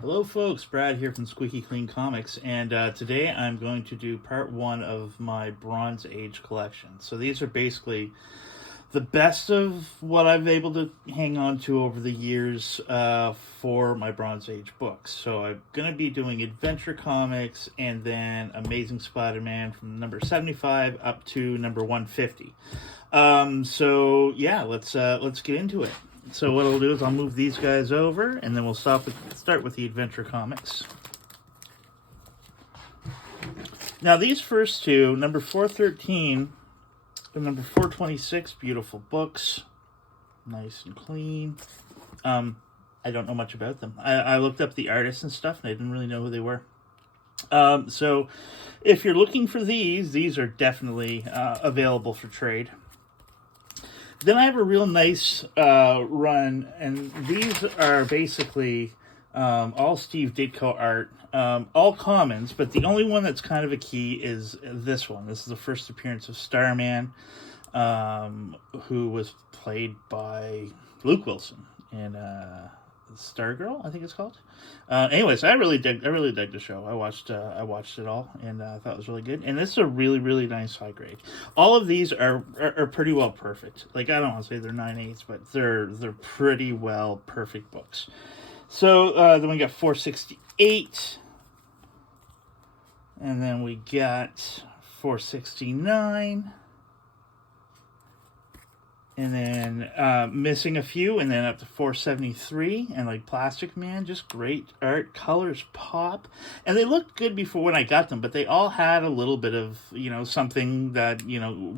Hello folks, Brad here from Squeaky Clean Comics, and today I'm going to do part one of my Bronze Age collection. So these are basically the best of what I've been able to hang on to over the years for my Bronze Age books. So I'm going to be doing Adventure Comics and then Amazing Spider-Man from number 75 up to number 150. So yeah, let's get into it. So what I'll do is I'll move these guys over, and then we'll start with the Adventure Comics. Now these first two, number 413 and number 426, beautiful books, nice and clean. I don't know much about them. I looked up the artists and stuff, and I didn't really know who they were. So if you're looking for these are definitely available for trade. Then I have a real nice run, and these are basically all Steve Ditko art, all commons, but the only one that's kind of a key is this one. This is the first appearance of Starman, who was played by Luke Wilson in Stargirl, I think it's called. Anyways, I really dug the show. I watched it all, and I thought it was really good. And this is a really nice high grade. All of these are pretty well perfect. Like, I don't want to say they're 9/8, but they're pretty well perfect books. So then we got 468, and then we got 469. And then missing a few, and then up to 473, and like Plastic Man, just great art. Colors pop, and they looked good before when I got them, but they all had a little bit of, something that,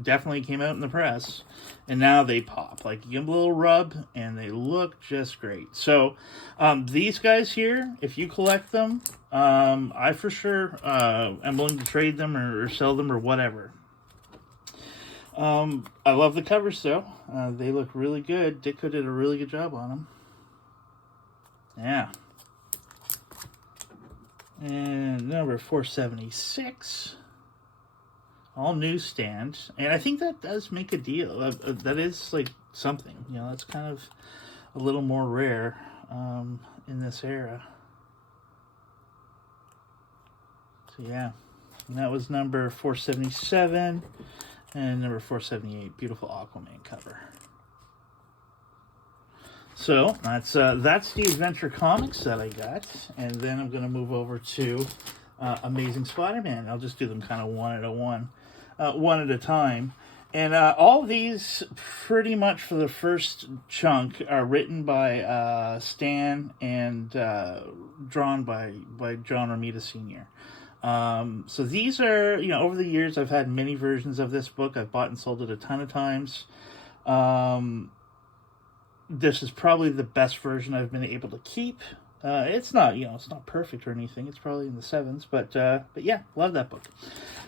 definitely came out in the press, and now they pop. Like, you give them a little rub, and they look just great. So these guys here, if you collect them, I for sure am willing to trade them or sell them or whatever. I love the covers, though. They look really good. Ditko did a really good job on them. Yeah. And number 476. All newsstand. And I think that does make a deal. That is, like, something. That's kind of a little more rare in this era. So, yeah. And that was number 477. And number 478, beautiful Aquaman cover. So that's the Adventure Comics that I got, and then I'm going to move over to Amazing Spider-Man. I'll just do them kind of one at a time. And all of these, pretty much for the first chunk, are written by Stan and drawn by John Romita Sr. So these are, over the years, I've had many versions of this book. I've bought and sold it a ton of times. This is probably the best version I've been able to keep. It's not, it's not perfect or anything. It's probably in the 7s, but yeah, love that book.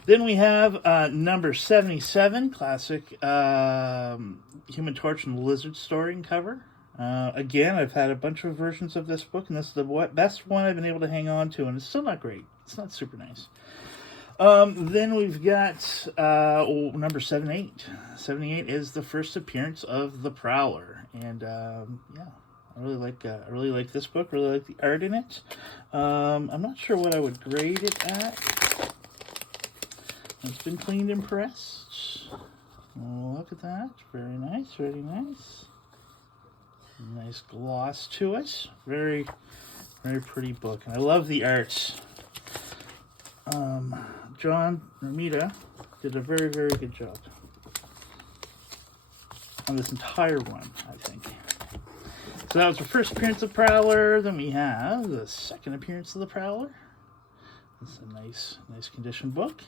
Then we have number 77, classic Human Torch and the Lizard story and cover. Again, I've had a bunch of versions of this book, and this is the best one I've been able to hang on to, and it's still not great. It's not super nice. Then we've got number 78. 78 is the first appearance of the Prowler, and yeah, I really like this book. Really like the art in it. I'm not sure what I would grade it at. It's been cleaned and pressed. Oh, look at that. Very nice. Very nice. Nice gloss to it. Very pretty book. And I love the art. John Romita did a very good job on this entire run, I think. So that was the first appearance of Prowler. Then we have the second appearance of the Prowler. It's a nice condition book.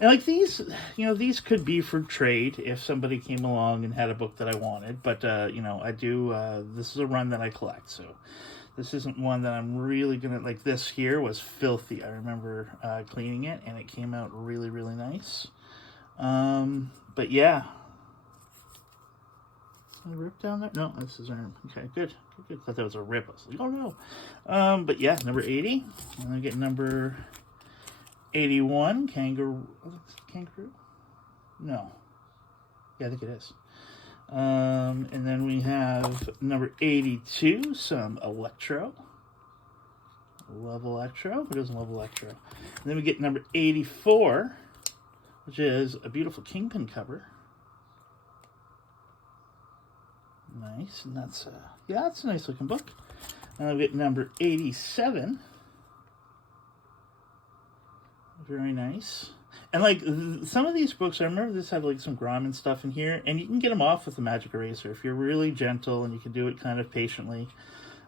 And like these, these could be for trade if somebody came along and had a book that I wanted. But, I do, this is a run that I collect. So this isn't one that I'm really going to, like this here was filthy. I remember cleaning it, and it came out really nice. But yeah. Is a rip down there? No, that's his arm. Okay, good. Thought that was a rip. I was like, oh no. But yeah, number 80. And I get number 81, Kangaroo. Kangaroo? No. Yeah, I think it is. And then we have number 82, some Electro. Love Electro. Who doesn't love Electro? And then we get number 84, which is a beautiful Kingpin cover. Nice, and that's that's a nice looking book. And we get number 87. Very nice. And like some of these books, I remember this had like some Gromman stuff in here, and you can get them off with a magic eraser if you're really gentle and you can do it kind of patiently.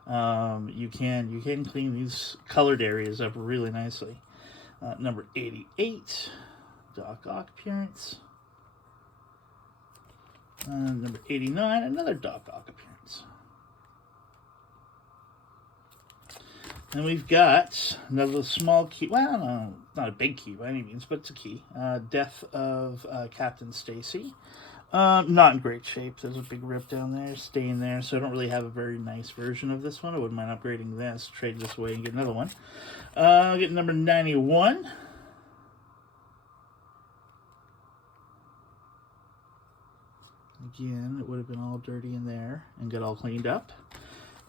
You can clean these colored areas up really nicely. Number 88, Doc Ock appearance. Number 89, another Doc Ock appearance. And we've got another small key. Well, no, not a big key by any means, but it's a key. Death of Captain Stacy. Not in great shape. There's a big rip down there, stain there, so I don't really have a very nice version of this one. I wouldn't mind upgrading this, trade this away, and get another one. I'll get number 91. Again, it would have been all dirty in there and got all cleaned up.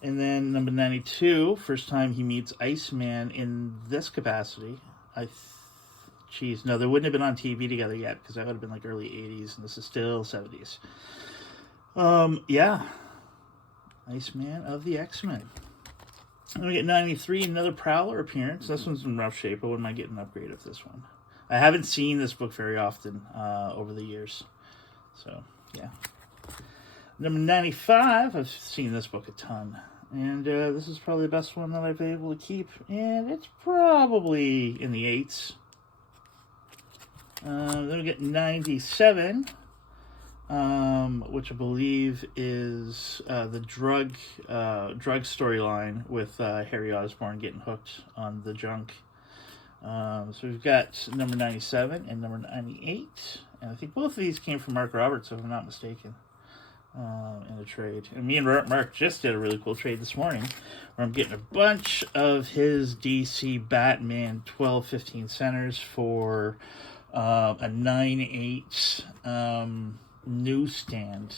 And then number 92, first time he meets Iceman in this capacity. Geez, no, they wouldn't have been on TV together yet because that would have been like early 80s and this is still 70s. Yeah. Iceman of the X-Men. And we get 93, another Prowler appearance. This one's in rough shape. I wouldn't mind getting an upgrade of this one. I haven't seen this book very often over the years. So, yeah. Number 95, I've seen this book a ton. And this is probably the best one that I've been able to keep. And it's probably in the 8s. Then we get 97, which I believe is the drug storyline with Harry Osborn getting hooked on the junk. So we've got number 97 and number 98. And I think both of these came from Mark Roberts, if I'm not mistaken, in a trade. And me and Mark just did a really cool trade this morning where I'm getting a bunch of his DC Batman 12-15 centers for a 9/8 newsstand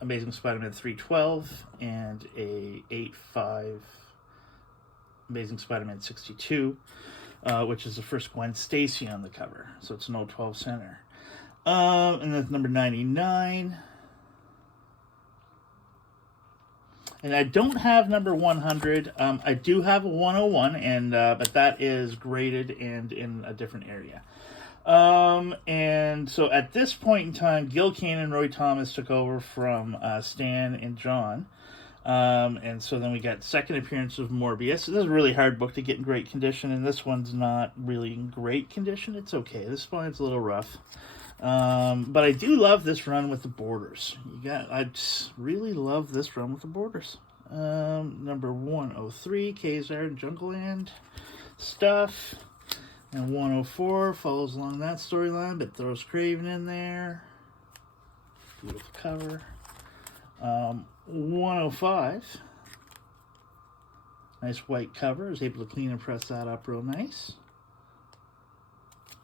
Amazing Spider-Man 312 and a 8/5 Amazing Spider-Man 62, which is the first Gwen Stacy on the cover. So it's an 012 center. And then number 99. And I don't have number 100. I do have a 101, and but that is graded and in a different area. And so at this point in time, Gil Kane and Roy Thomas took over from Stan and John. And so then we got second appearance of Morbius. This is a really hard book to get in great condition, and this one's not really in great condition. It's okay. This spine's a little rough. But I do love this run with the borders. I just really love this run with the borders. Number 103, Kazar and Jungleland stuff. And 104 follows along that storyline, but throws Kraven in there. Beautiful cover. 105. Nice white cover. I was able to clean and press that up real nice.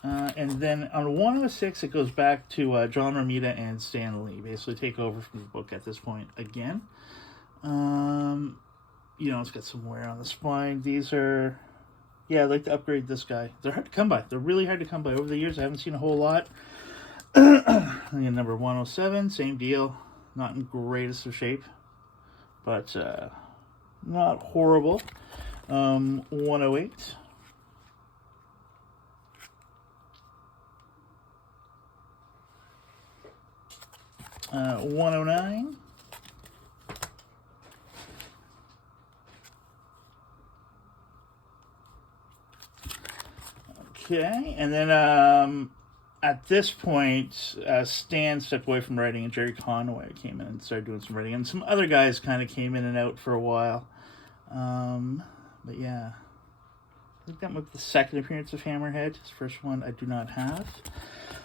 And then on 106, it goes back to John Romita and Stan Lee. Basically take over from the book at this point again. It's got some wear on the spine. These are... Yeah, I'd like to upgrade this guy. They're hard to come by. They're really hard to come by. Over the years, I haven't seen a whole lot. And then number 107, same deal. Not in greatest of shape, but not horrible. 108. 109. Okay, and then at this point, Stan stepped away from writing, and Jerry Conway came in and started doing some writing, and some other guys kind of came in and out for a while. But yeah, I think that was the second appearance of Hammerhead. His first one I do not have.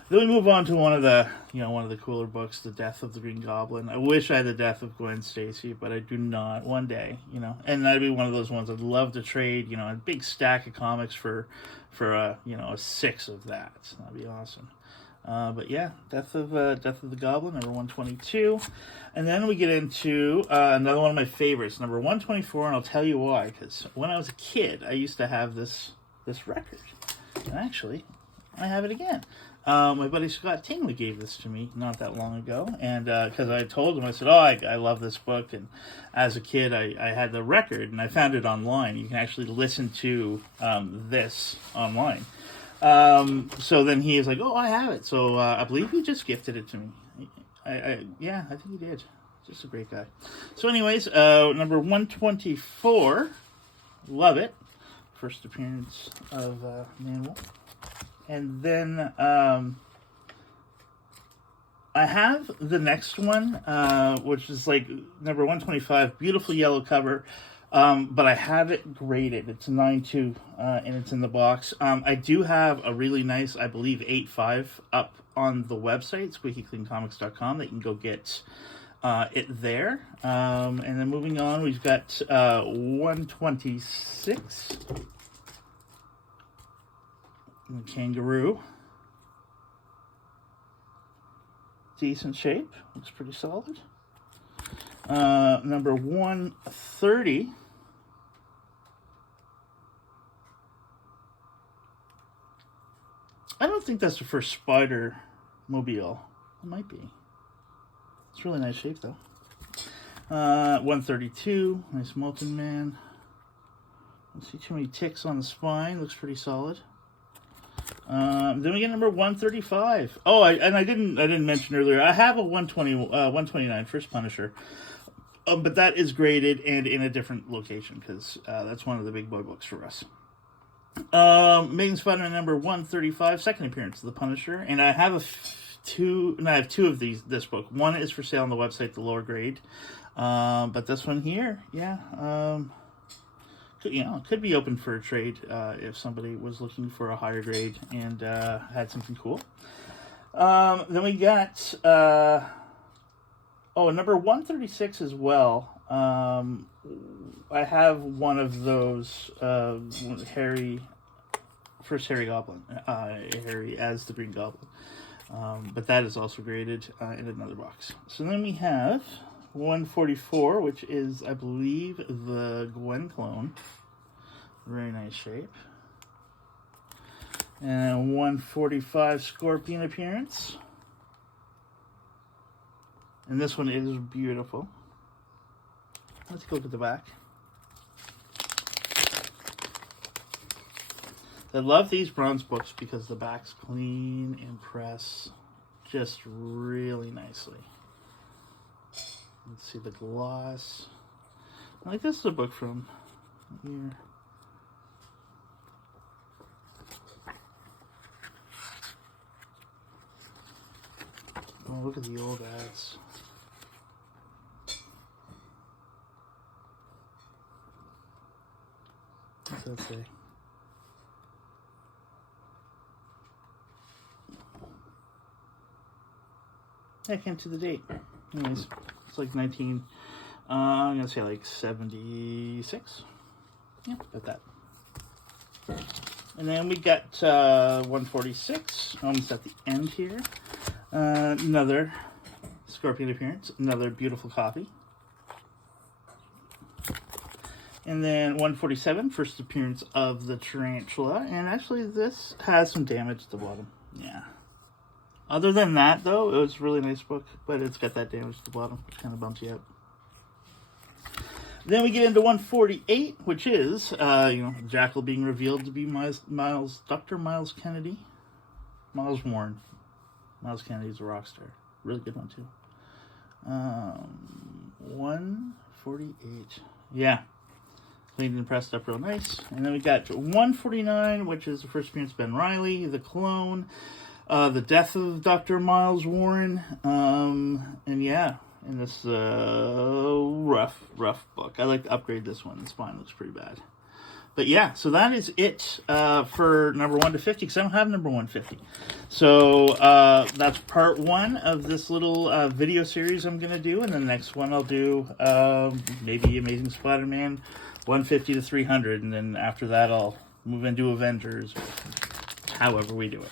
Then we move on to one of the cooler books, The Death of the Green Goblin. I wish I had the death of Gwen Stacy, but I do not. One day, and that'd be one of those ones I'd love to trade, a big stack of comics for a 6 of that. That'd be awesome. But yeah, Death of the Goblin, number 122. And then we get into another one of my favorites, number 124, and I'll tell you why. Because when I was a kid, I used to have this record. And actually, I have it again. My buddy Scott Tingley gave this to me not that long ago. And because I told him, I said, I love this book. And as a kid, I had the record, and I found it online. You can actually listen to this online. So then he is like, I have it. So I believe he just gifted it to me. I think he did. Just a great guy. So anyways, number 124, love it. First appearance of Manuel. And then I have the next one, which is like number 125, beautiful yellow cover. But I have it graded. It's 9.2, and it's in the box. I do have a really nice, I believe, 8.5 up on the website, squeakycleancomics.com, that you can go get it there. And then moving on, we've got 126. The Kangaroo. Decent shape. Looks pretty solid. Number 130. I don't think that's the first Spider Mobile. It might be. It's really nice shape, though. 132. Nice Molten Man. Don't see too many ticks on the spine. Looks pretty solid. Then we get number 135. I didn't mention earlier, I have a 129 First Punisher. But that is graded and in a different location, because that's one of the big boy books for us. Amazing Spider-Man number 135, second appearance of the Punisher, and I have two of this book. One is for sale on the website, the lower grade, but this one here, could be open for a trade if somebody was looking for a higher grade and had something cool. Then we got number 136 as well. I have one of those Harry Goblin, Harry as the Green Goblin, but that is also graded in another box. So then we have 144, which is, I believe, the Gwen clone. Very nice shape. And 145 Scorpion appearance. And this one is beautiful. Let's go to the back. I love these bronze books because the back's clean and press just really nicely. Let's see the gloss. Like, this is a book from here. Oh, look at the old ads. What's that say? I can't do the date. Anyways, it's like 19, I'm going to say like 76. Yeah, about that. And then we got 146, almost at the end here. Another Scorpion appearance, another beautiful copy. And then 147, first appearance of the Tarantula. And actually, this has some damage at the bottom. Yeah. Other than that, though, it was a really nice book, but it's got that damage at the bottom, which kind of bumps you out. Then we get into 148, which is, Jackal being revealed to be Dr. Miles Kennedy. Miles Warren. Miles Kennedy's a rock star. Really good one, too. 148. Yeah. Cleaned and pressed up real nice. And then we got 149, which is the first appearance of Ben Reilly, the clone, the death of Dr. Miles Warren, and yeah, in this rough book. I like to upgrade this one. The spine looks pretty bad. But yeah, so that is it for number 1 to 50, because I don't have number 150. So that's part 1 of this little video series I'm going to do, and the next one I'll do maybe Amazing Spider-Man 150 to 300, and then after that I'll move into Avengers, however we do it.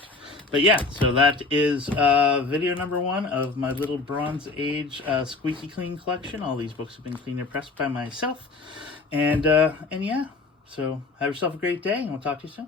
But yeah, so that is video number 1 of my little Bronze Age Squeaky Clean collection. All these books have been cleaned and pressed by myself. And yeah, so have yourself a great day, and we'll talk to you soon.